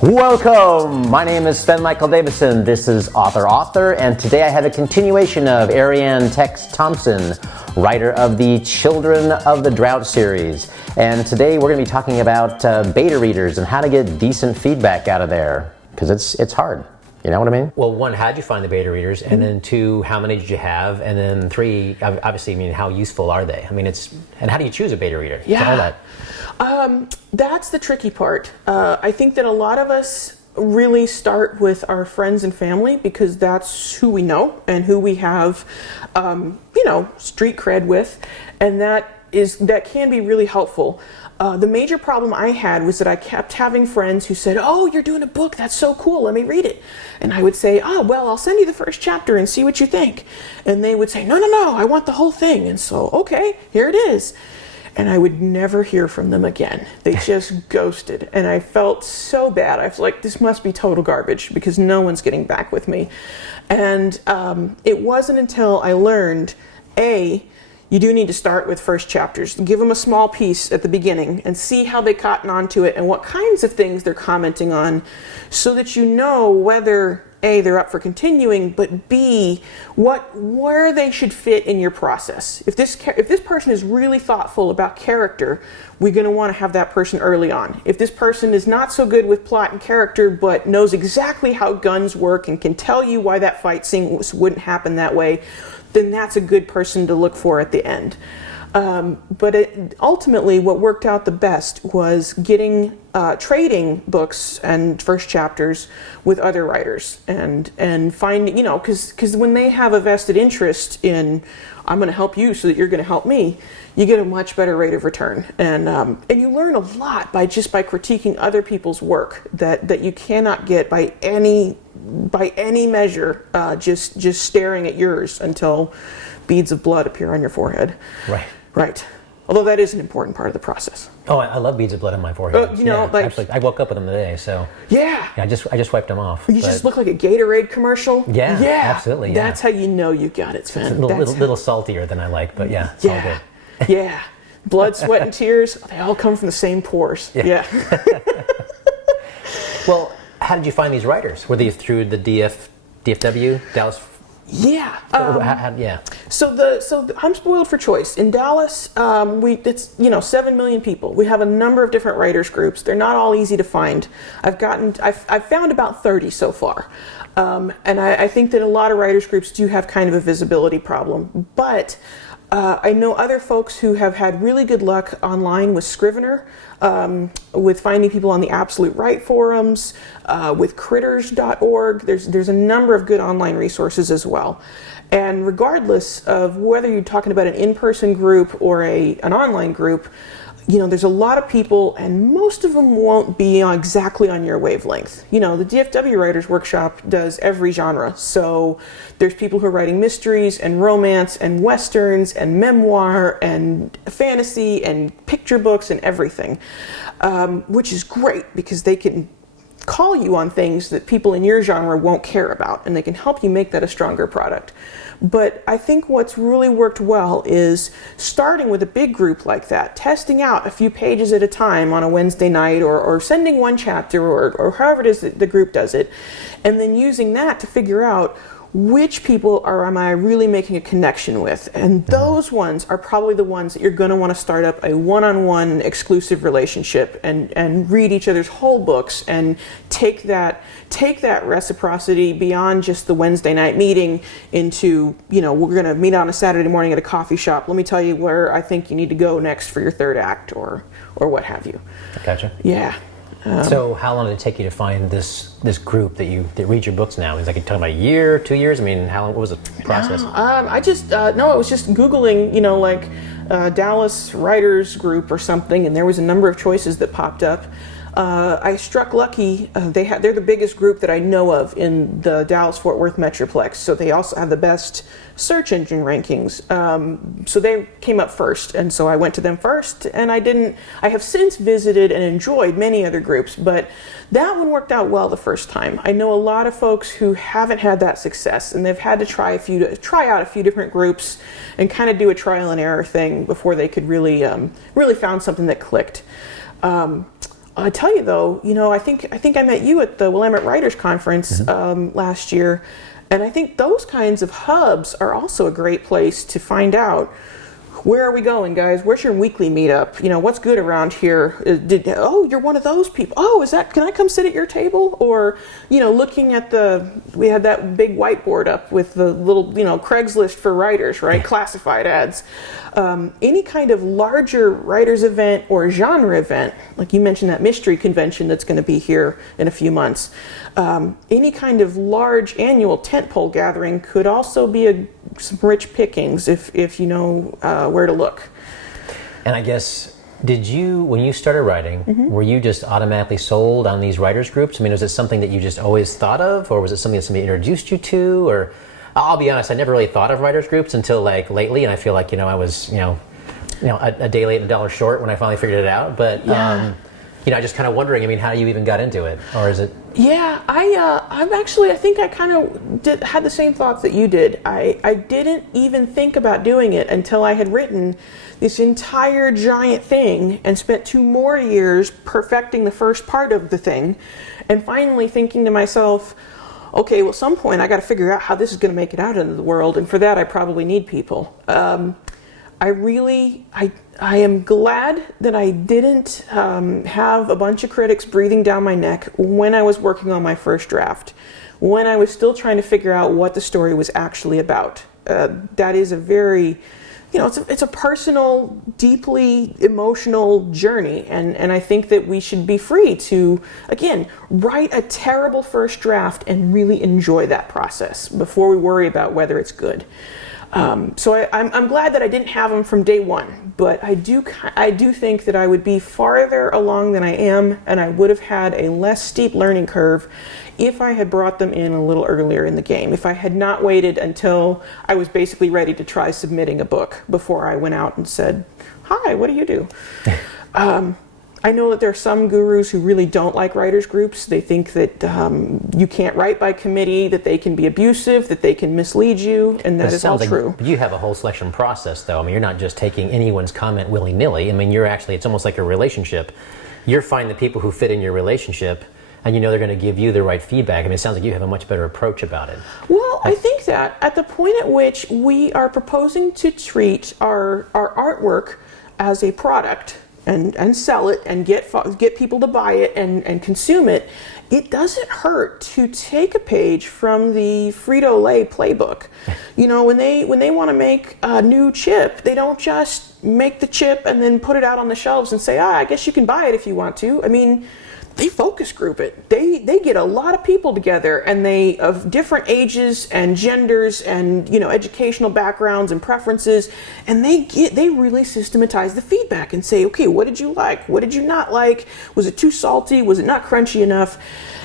Welcome! My name is Sven Davison. This is Author, and today I have a continuation of Arianne Thompson, writer of the Children of the Drought series. And today we're going to be talking about beta readers and how to get decent feedback out of there, because it's hard. You know what I mean? Well, one, how'd you find the beta readers? And then two, how many did you have? And then three, obviously, how useful are they? And how do you choose a beta reader? Yeah. All that. That's the tricky part. I think that a lot of us really start with our friends and family because that's who we know and who we have, street cred with. And that can be really helpful. The major problem I had was that I kept having friends who said, "Oh, you're doing a book, that's so cool, let me read it." And I would say, "Oh, well, I'll send you the first chapter and see what you think." And they would say, No, I want the whole thing." And so, okay, here it is. And I would never hear from them again. They just ghosted. And I felt so bad. I was like, this must be total garbage because no one's getting back with me. And it wasn't until I learned, you do need to start with first chapters. Give them a small piece at the beginning and see how they cotton onto it and what kinds of things they're commenting on so that you know whether A, they're up for continuing, but B, where they should fit in your process. If this person is really thoughtful about character, we're going to want to have that person early on. If this person is not so good with plot and character, but knows exactly how guns work and can tell you why that fight scene wouldn't happen that way, then that's a good person to look for at the end. But ultimately, what worked out the best was trading books and first chapters with other writers and finding, because when they have a vested interest in, I'm going to help you so that you're going to help me, you get a much better rate of return. And you learn a lot by critiquing other people's work that you cannot get by any measure, just staring at yours until beads of blood appear on your forehead. Right. Although that is an important part of the process. Oh, I love beads of blood on my forehead. Absolutely. I woke up with them today, so yeah. I just wiped them off. You just look like a Gatorade commercial. Yeah, absolutely. Yeah. That's how you know you got it, Sven. It's a little saltier than I like, but yeah, it's all good. Yeah. Blood, sweat, and tears, they all come from the same pores. Yeah. Well, how did you find these writers? Were they through the DFW, Dallas? Yeah. So I'm spoiled for choice. In Dallas, it's 7 million people. We have a number of different writers groups. They're not all easy to find. I've found about 30 so far. And I think that a lot of writers groups do have kind of a visibility problem. But I know other folks who have had really good luck online with Scrivener, with finding people on the Absolute Right forums, with critters.org. There's a number of good online resources as well. And regardless of whether you're talking about an in-person group or an online group, there's a lot of people, and most of them won't be exactly on your wavelength. The DFW Writers Workshop does every genre. So there's people who are writing mysteries and romance and westerns and memoir and fantasy and picture books and everything, which is great because they can call you on things that people in your genre won't care about, and they can help you make that a stronger product. But I think what's really worked well is starting with a big group like that, testing out a few pages at a time on a Wednesday night, or sending one chapter, or however it is that the group does it, and then using that to figure out which people am I really making a connection with? And those ones are probably the ones that you're going to want to start up a one-on-one exclusive relationship and read each other's whole books and take that reciprocity beyond just the Wednesday night meeting into, we're going to meet on a Saturday morning at a coffee shop. Let me tell you where I think you need to go next for your third act or what have you. Gotcha. Yeah. So how long did it take you to find this group that read your books now? Is it like talking about a year, 2 years? What was the process? I was just Googling, Dallas Writers Group or something, and there was a number of choices that popped up. I struck lucky. They're the biggest group that I know of in the Dallas-Fort Worth Metroplex, so they also have the best search engine rankings. So they came up first, and so I went to them first, and I have since visited and enjoyed many other groups, but that one worked out well the first time. I know a lot of folks who haven't had that success, and they've had to try out a few different groups and kind of do a trial and error thing before they could really found something that clicked. I tell you though, I think I met you at the Willamette Writers Conference last year, and I think those kinds of hubs are also a great place to find out, where are we going, guys? Where's your weekly meetup? What's good around here? You're one of those people. Oh, can I come sit at your table? Or, looking at we had that big whiteboard up with the little, Craigslist for writers, right? Classified ads. Any kind of larger writers event or genre event, like you mentioned that mystery convention that's going to be here in a few months. Any kind of large annual tentpole gathering could also be some rich pickings if you know where to look. And I guess, when you started writing, were you just automatically sold on these writers groups? I mean, was it something that you just always thought of, or was it something that somebody introduced you to? Or I'll be honest, I never really thought of writers groups until like lately, and I feel like I was a day late and a dollar short when I finally figured it out. But I'm just kind of wondering. I mean, how you even got into it, or is it? Yeah, I think I kind of had the same thoughts that you did. I didn't even think about doing it until I had written this entire giant thing and spent 2 more years perfecting the first part of the thing, and finally thinking to myself, okay, well, at some point I got to figure out how this is going to make it out into the world, and for that I probably need people. I am glad that I didn't have a bunch of critics breathing down my neck when I was working on my first draft, when I was still trying to figure out what the story was actually about. That is a very, it's a personal, deeply emotional journey, and I think that we should be free to, again, write a terrible first draft and really enjoy that process before we worry about whether it's good. So I'm glad that I didn't have them from day one, but I do think that I would be farther along than I am, and I would have had a less steep learning curve if I had brought them in a little earlier in the game, if I had not waited until I was basically ready to try submitting a book before I went out and said, hi, what do you do? I know that there are some gurus who really don't like writers groups. They think that you can't write by committee, that they can be abusive, that they can mislead you, and that is all true. You have a whole selection process, though. I mean, you're not just taking anyone's comment willy-nilly. I mean, it's almost like a relationship. You're finding the people who fit in your relationship, and they're going to give you the right feedback. I mean, it sounds like you have a much better approach about it. Well, I think that at the point at which we are proposing to treat our artwork as a product, and sell it and get people to buy it and consume it, it doesn't hurt to take a page from the Frito-Lay playbook. When they want to make a new chip, they don't just make the chip and then put it out on the shelves and say, I guess you can buy it if you want to. I mean, they focus group it. They get a lot of people together, and they of different ages and genders and educational backgrounds and preferences, and they really systematize the feedback and say, okay, what did you like? What did you not like? Was it too salty? Was it not crunchy enough?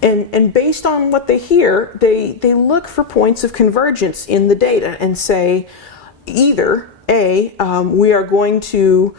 And based on what they hear, they look for points of convergence in the data and say, either A, we are going to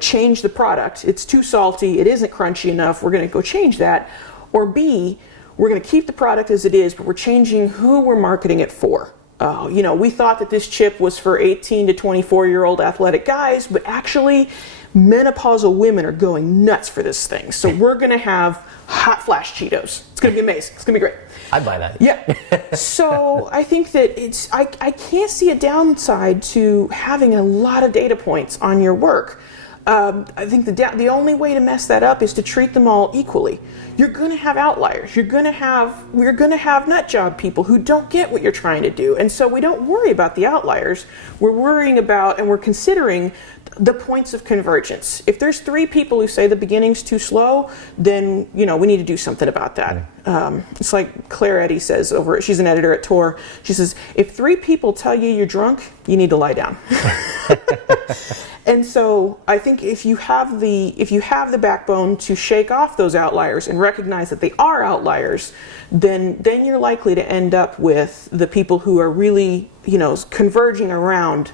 change the product. It's too salty. It isn't crunchy enough. We're going to go change that. Or B, we're going to keep the product as it is, but we're changing who we're marketing it for. We thought that this chip was for 18 to 24-year-old athletic guys, but actually menopausal women are going nuts for this thing. So we're going to have hot flash Cheetos. It's going to be amazing. It's going to be great. I'd buy that. Yeah. So I think that I can't see a downside to having a lot of data points on your work. I think the only way to mess that up is to treat them all equally. You're going to have outliers. We're going to have nut job people who don't get what you're trying to do. And so we don't worry about the outliers. We're worrying about and we're considering the points of convergence. If there's 3 people who say the beginning's too slow, then we need to do something about that. It's like Claire Eddy says she's an editor at Tor. She says, if 3 people tell you you're drunk, you need to lie down. And so I think if you have the backbone to shake off those outliers and recognize that they are outliers, then you're likely to end up with the people who are really converging around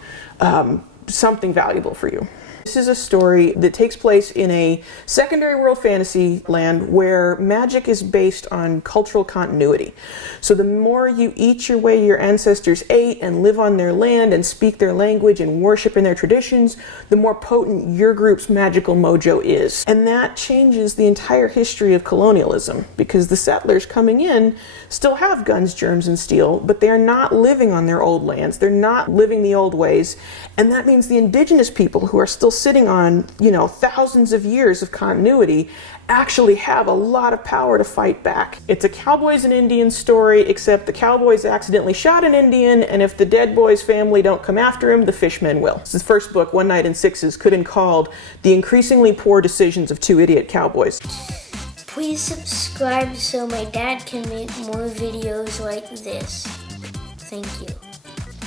something valuable for you. This is a story that takes place in a secondary world fantasy land where magic is based on cultural continuity. So the more you eat your way your ancestors ate and live on their land and speak their language and worship in their traditions, the more potent your group's magical mojo is. And that changes the entire history of colonialism, because the settlers coming in still have guns, germs, and steel, but they're not living on their old lands. They're not living the old ways. And that means the indigenous people who are still sitting on, thousands of years of continuity actually have a lot of power to fight back. It's a cowboys and Indians story, except the cowboys accidentally shot an Indian, and if the dead boy's family don't come after him, the fishmen will. This is the first book, One Night in Sixes, could have been called The Increasingly Poor Decisions of Two Idiot Cowboys. Please subscribe so my dad can make more videos like this. Thank you.